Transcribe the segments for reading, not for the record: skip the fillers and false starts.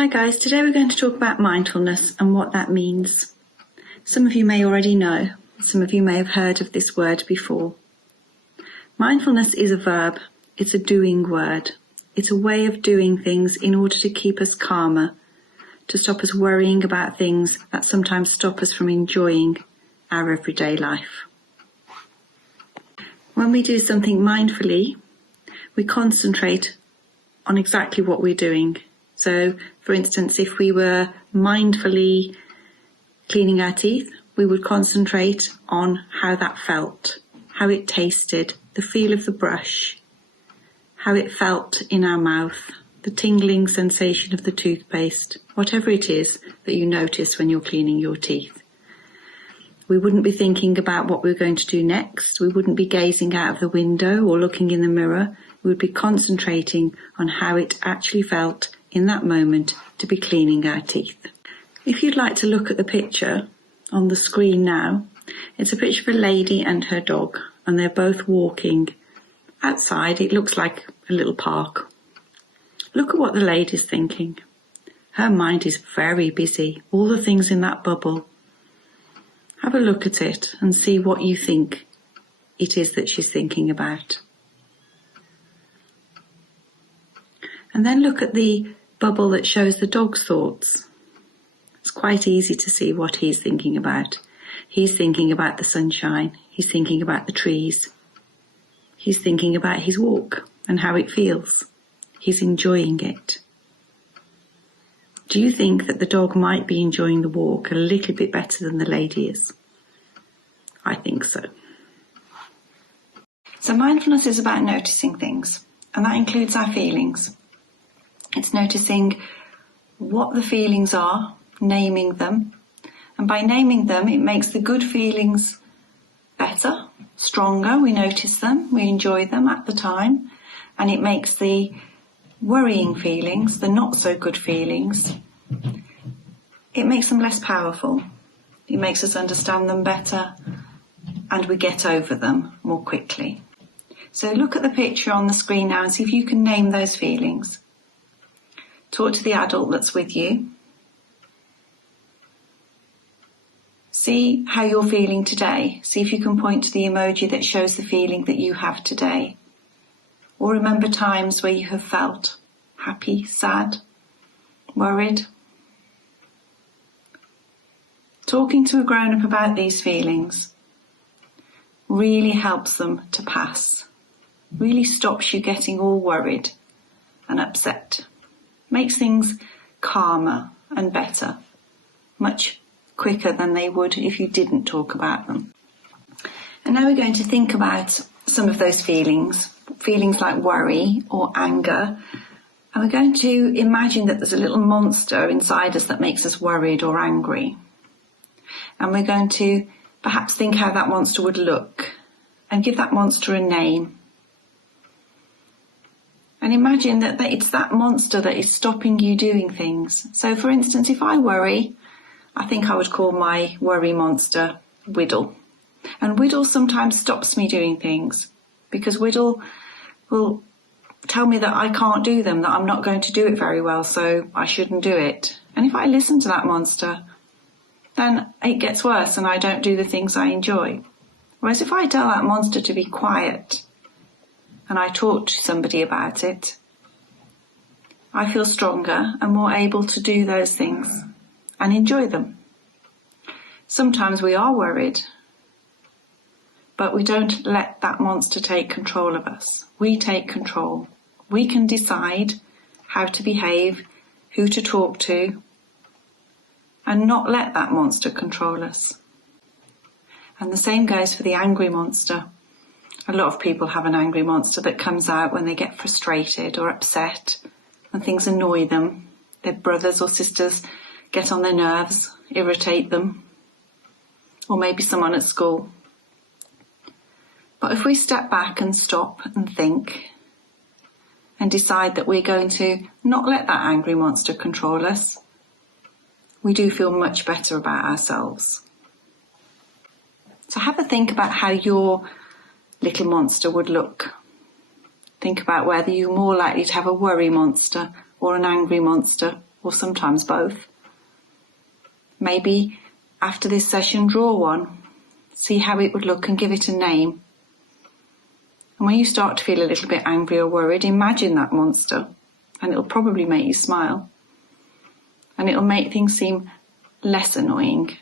Hi guys, today we're going to talk about mindfulness and what that means. Some of you may already know, some of you may have heard of this word before. Mindfulness is a verb, it's a doing word. It's a way of doing things in order to keep us calmer, to stop us worrying about things that sometimes stop us from enjoying our everyday life. When we do something mindfully, we concentrate on exactly what we're doing. So, for instance, if we were mindfully cleaning our teeth, we would concentrate on how that felt, how it tasted, the feel of the brush, how it felt in our mouth, the tingling sensation of the toothpaste, whatever it is that you notice when you're cleaning your teeth. We wouldn't be thinking about what we're going to do next. We wouldn't be gazing out of the window or looking in the mirror. We would be concentrating on how it actually felt in that moment to be cleaning our teeth. If you'd like to look at the picture on the screen now, it's a picture of a lady and her dog, and they're both walking outside. It looks like a little park. Look at what the lady's thinking. Her mind is very busy, all the things in that bubble. Have a look at it and see what you think it is that she's thinking about. And then look at the bubble that shows the dog's thoughts. It's quite easy to see what he's thinking about. He's thinking about the sunshine. He's thinking about the trees. He's thinking about his walk and how it feels. He's enjoying it. Do you think that the dog might be enjoying the walk a little bit better than the lady is? I think so. So mindfulness is about noticing things, and that includes our feelings. It's noticing what the feelings are, naming them, and by naming them it makes the good feelings better, stronger. We notice them, we enjoy them at the time, and it makes the worrying feelings, the not so good feelings, it makes them less powerful. It makes us understand them better and we get over them more quickly. So look at the picture on the screen now and see if you can name those feelings. Talk to the adult that's with you. See how you're feeling today. See if you can point to the emoji that shows the feeling that you have today. Or remember times where you have felt happy, sad, worried. Talking to a grown-up about these feelings really helps them to pass. Really stops you getting all worried and upset. Makes things calmer and better, much quicker than they would if you didn't talk about them. And now we're going to think about some of those feelings like worry or anger, and we're going to imagine that there's a little monster inside us that makes us worried or angry. And we're going to perhaps think how that monster would look and give that monster a name. And imagine that it's that monster that is stopping you doing things. So for instance, if I worry, I think I would call my worry monster Whittle. And Whittle sometimes stops me doing things because Whittle will tell me that I can't do them, that I'm not going to do it very well, so I shouldn't do it. And if I listen to that monster, then it gets worse and I don't do the things I enjoy. Whereas if I tell that monster to be quiet and I talk to somebody about it, I feel stronger and more able to do those things and enjoy them. Sometimes we are worried, but we don't let that monster take control of us. We take control. We can decide how to behave, who to talk to, and not let that monster control us. And the same goes for the angry monster. A lot of people have an angry monster that comes out when they get frustrated or upset and things annoy them. Their brothers or sisters get on their nerves, irritate them, or maybe someone at school. But if we step back and stop and think and decide that we're going to not let that angry monster control us, we do feel much better about ourselves. So have a think about how your little monster would look. Think about whether you're more likely to have a worry monster or an angry monster, or sometimes both. Maybe after this session, draw one, see how it would look and give it a name. And when you start to feel a little bit angry or worried, imagine that monster, and it'll probably make you smile. And it'll make things seem less annoying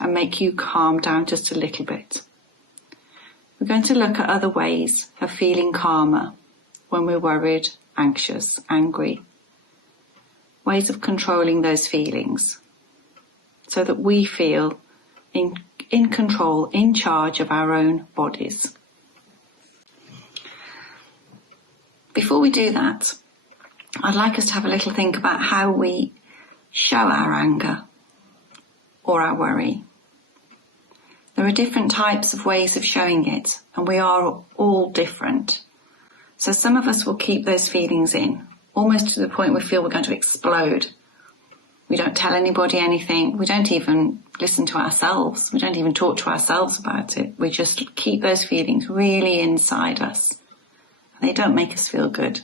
and make you calm down just a little bit. We're going to look at other ways of feeling calmer when we're worried, anxious, angry. Ways of controlling those feelings so that we feel in control, in charge of our own bodies. Before we do that, I'd like us to have a little think about how we show our anger or our worry. There are different types of ways of showing it, and we are all different. So some of us will keep those feelings in, almost to the point we feel we're going to explode. We don't tell anybody anything. We don't even listen to ourselves. We don't even talk to ourselves about it. We just keep those feelings really inside us. They don't make us feel good.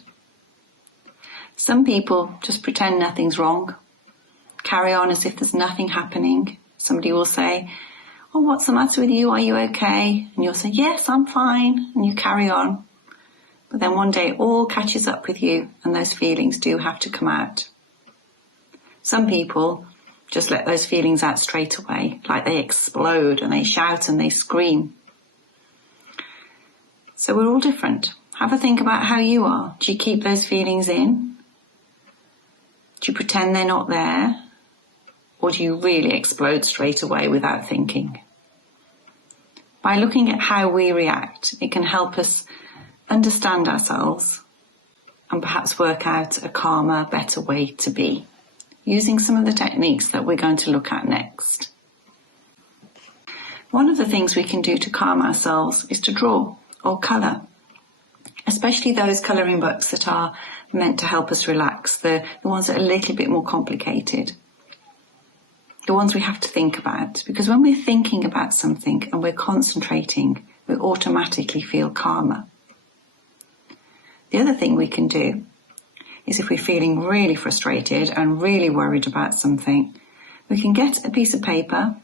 Some people just pretend nothing's wrong, carry on as if there's nothing happening. Somebody will say, "Oh, what's the matter with you? Are you okay?" And you'll say, "Yes, I'm fine." And you carry on. But then one day it all catches up with you and those feelings do have to come out. Some people just let those feelings out straight away, like they explode and they shout and they scream. So we're all different. Have a think about how you are. Do you keep those feelings in? Do you pretend they're not there? Or do you really explode straight away without thinking? By looking at how we react, it can help us understand ourselves and perhaps work out a calmer, better way to be, using some of the techniques that we're going to look at next. One of the things we can do to calm ourselves is to draw or colour, especially those colouring books that are meant to help us relax, the ones that are a little bit more complicated, the ones we have to think about. Because when we're thinking about something and we're concentrating, we automatically feel calmer. The other thing we can do is, if we're feeling really frustrated and really worried about something, we can get a piece of paper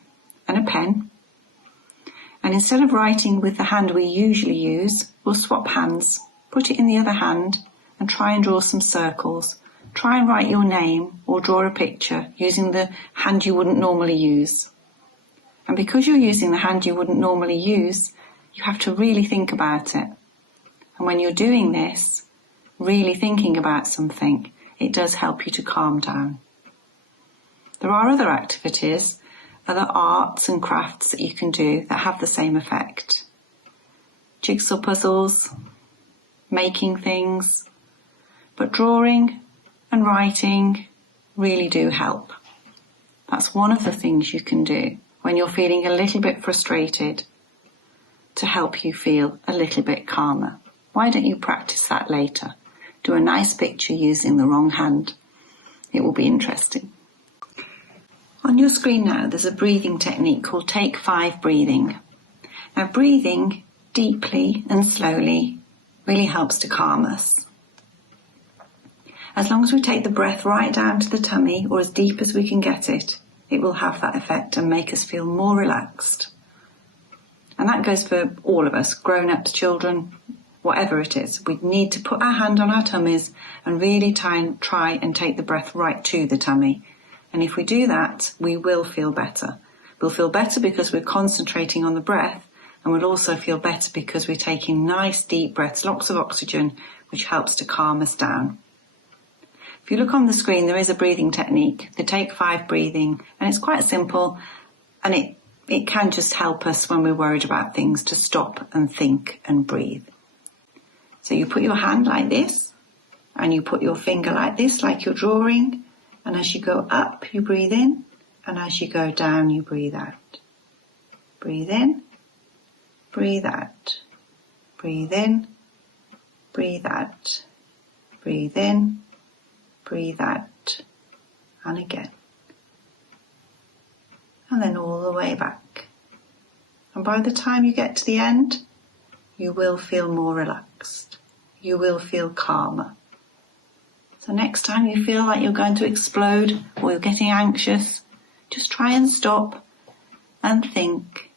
and a pen, and instead of writing with the hand we usually use, we'll swap hands, put it in the other hand and try and draw some circles. Try and write your name or draw a picture using the hand you wouldn't normally use. And because you're using the hand you wouldn't normally use, you have to really think about it. And when you're doing this, really thinking about something, it does help you to calm down. There are other activities, other arts and crafts that you can do that have the same effect. Jigsaw puzzles, making things, but drawing and writing really do help. That's one of the things you can do when you're feeling a little bit frustrated to help you feel a little bit calmer. Why don't you practice that later? Do a nice picture using the wrong hand. It will be interesting. On your screen now, there's a breathing technique called Take 5 breathing. Now, breathing deeply and slowly really helps to calm us. As long as we take the breath right down to the tummy, or as deep as we can get it, it will have that effect and make us feel more relaxed. And that goes for all of us, grown-ups, children, whatever it is. We need to put our hand on our tummies and really try and take the breath right to the tummy. And if we do that, we will feel better. We'll feel better because we're concentrating on the breath, and we'll also feel better because we're taking nice deep breaths, lots of oxygen, which helps to calm us down. If you look on the screen, there is a breathing technique, the Take 5 breathing, and it's quite simple, and it can just help us when we're worried about things to stop and think and breathe. So you put your hand like this, and you put your finger like this, like you're drawing, and as you go up, you breathe in, and as you go down, you breathe out. Breathe in, breathe out, breathe in, breathe out, breathe in, breathe out, and again. And then all the way back. And by the time you get to the end, you will feel more relaxed. You will feel calmer. So next time you feel like you're going to explode or you're getting anxious, just try and stop and think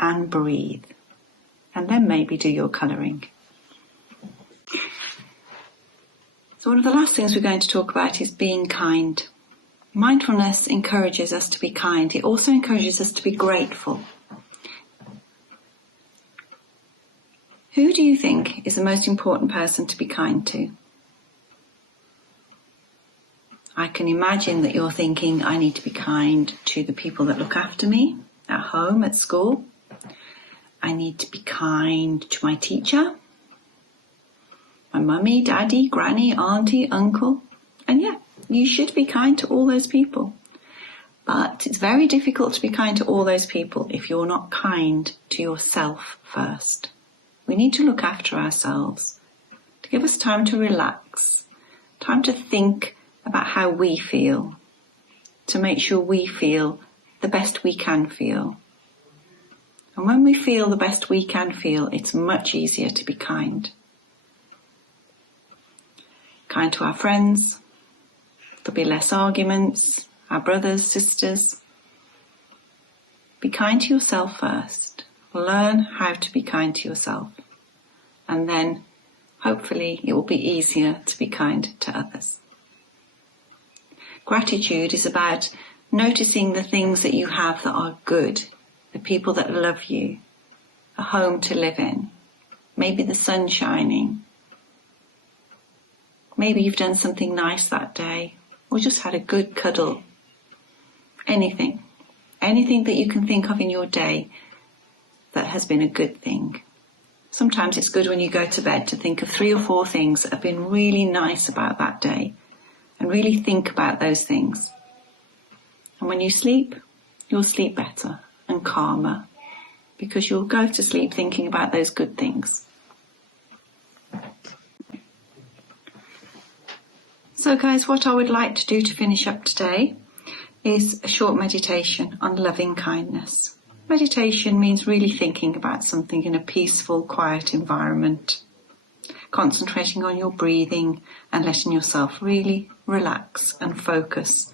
and breathe. And then maybe do your colouring. So one of the last things we're going to talk about is being kind. Mindfulness encourages us to be kind. It also encourages us to be grateful. Who do you think is the most important person to be kind to? I can imagine that you're thinking, I need to be kind to the people that look after me, at home, at school. I need to be kind to my teacher, my mummy, daddy, granny, auntie, uncle. And yeah, you should be kind to all those people. But it's very difficult to be kind to all those people if you're not kind to yourself first. We need to look after ourselves, to give us time to relax, time to think about how we feel, to make sure we feel the best we can feel. And when we feel the best we can feel, it's much easier to be kind. Kind to our friends. There'll be less arguments, our brothers, sisters. Be kind to yourself first. Learn how to be kind to yourself. And then, hopefully, it will be easier to be kind to others. Gratitude is about noticing the things that you have that are good, the people that love you, a home to live in, maybe the sun shining. Maybe you've done something nice that day, or just had a good cuddle. Anything that you can think of in your day that has been a good thing. Sometimes it's good when you go to bed to think of 3 or 4 things that have been really nice about that day, and really think about those things. And when you sleep, you'll sleep better and calmer, because you'll go to sleep thinking about those good things. So guys, what I would like to do to finish up today is a short meditation on loving kindness. Meditation means really thinking about something in a peaceful, quiet environment, concentrating on your breathing and letting yourself really relax and focus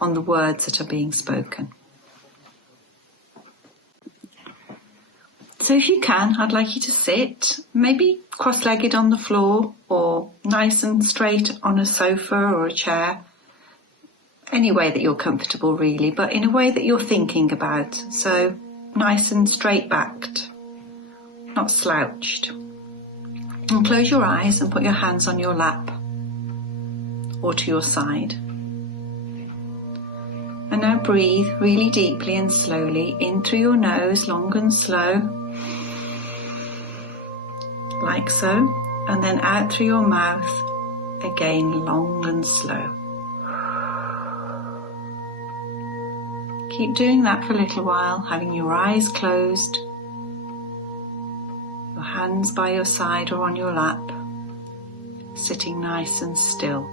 on the words that are being spoken. So if you can, I'd like you to sit, maybe cross-legged on the floor or nice and straight on a sofa or a chair. Any way that you're comfortable really, but in a way that you're thinking about. So nice and straight-backed, not slouched. And close your eyes and put your hands on your lap or to your side. And now breathe really deeply and slowly in through your nose, long and slow, like so, and then out through your mouth, again long and slow. Keep doing that for a little while, having your eyes closed, your hands by your side or on your lap, sitting nice and still.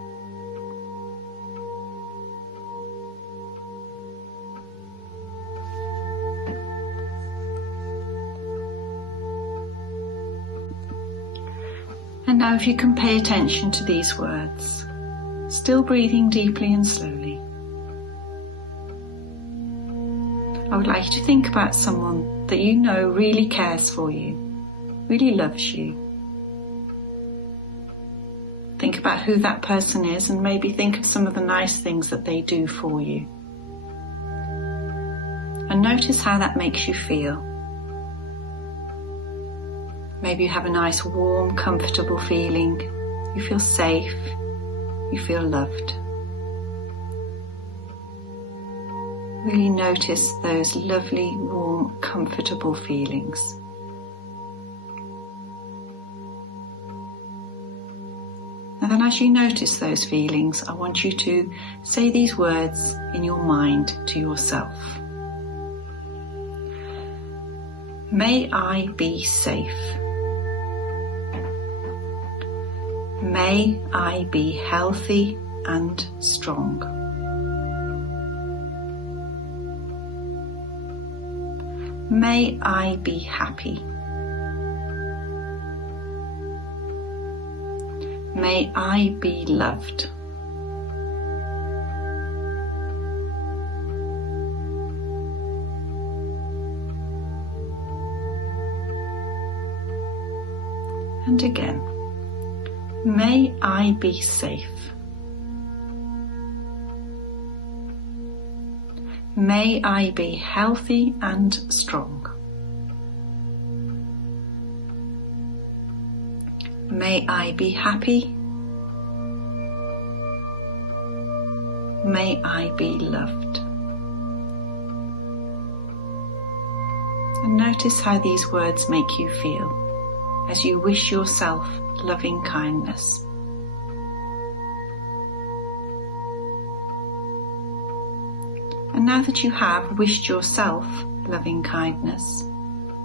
And now if you can pay attention to these words, still breathing deeply and slowly. I would like you to think about someone that you know really cares for you, really loves you. Think about who that person is and maybe think of some of the nice things that they do for you. And notice how that makes you feel. Maybe you have a nice, warm, comfortable feeling. You feel safe. You feel loved. Really notice those lovely, warm, comfortable feelings. And then as you notice those feelings, I want you to say these words in your mind to yourself. May I be safe. May I be healthy and strong. May I be happy. May I be loved. And again, may I be safe. May I be healthy and strong. May I be happy. May I be loved. And notice how these words make you feel as you wish yourself loving kindness. And now that you have wished yourself loving kindness,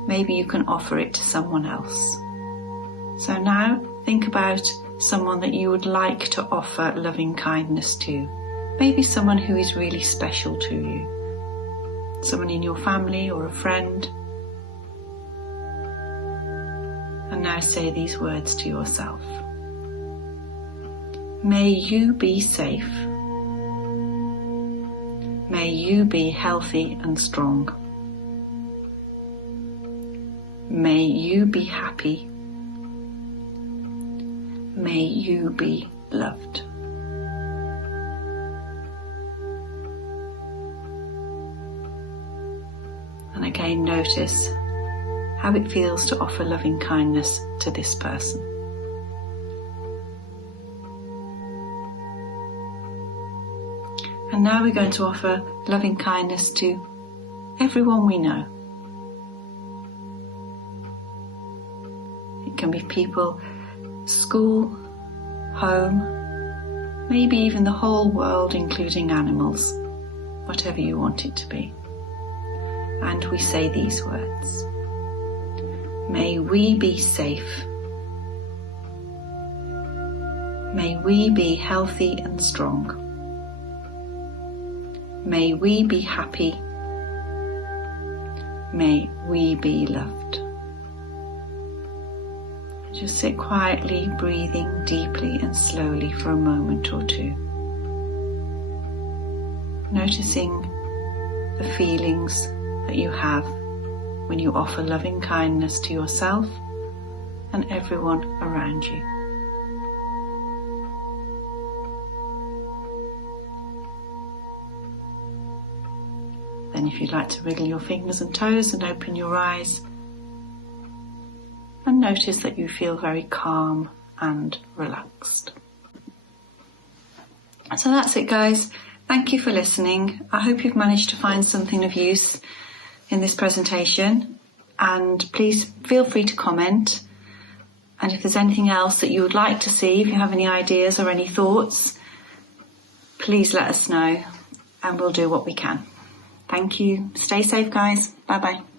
maybe you can offer it to someone else. So now think about someone that you would like to offer loving kindness to. Maybe someone who is really special to you. Someone in your family or a friend. And now say these words to yourself. May you be safe. May you be healthy and strong. May you be happy. May you be loved. And again, notice how it feels to offer loving kindness to this person. And now we're going to offer loving kindness to everyone we know. It can be people, school, home, maybe even the whole world, including animals, whatever you want it to be. And we say these words. May we be safe. May we be healthy and strong. May we be happy. May we be loved. Just sit quietly, breathing deeply and slowly for a moment or two. Noticing the feelings that you have when you offer loving kindness to yourself and everyone around you. Then if you'd like to wriggle your fingers and toes and open your eyes, and notice that you feel very calm and relaxed. So that's it, guys. Thank you for listening. I hope you've managed to find something of use in this presentation, and please feel free to comment. And if there's anything else that you would like to see, if you have any ideas or any thoughts, please let us know and we'll do what we can. Thank you. Stay safe, guys. Bye bye.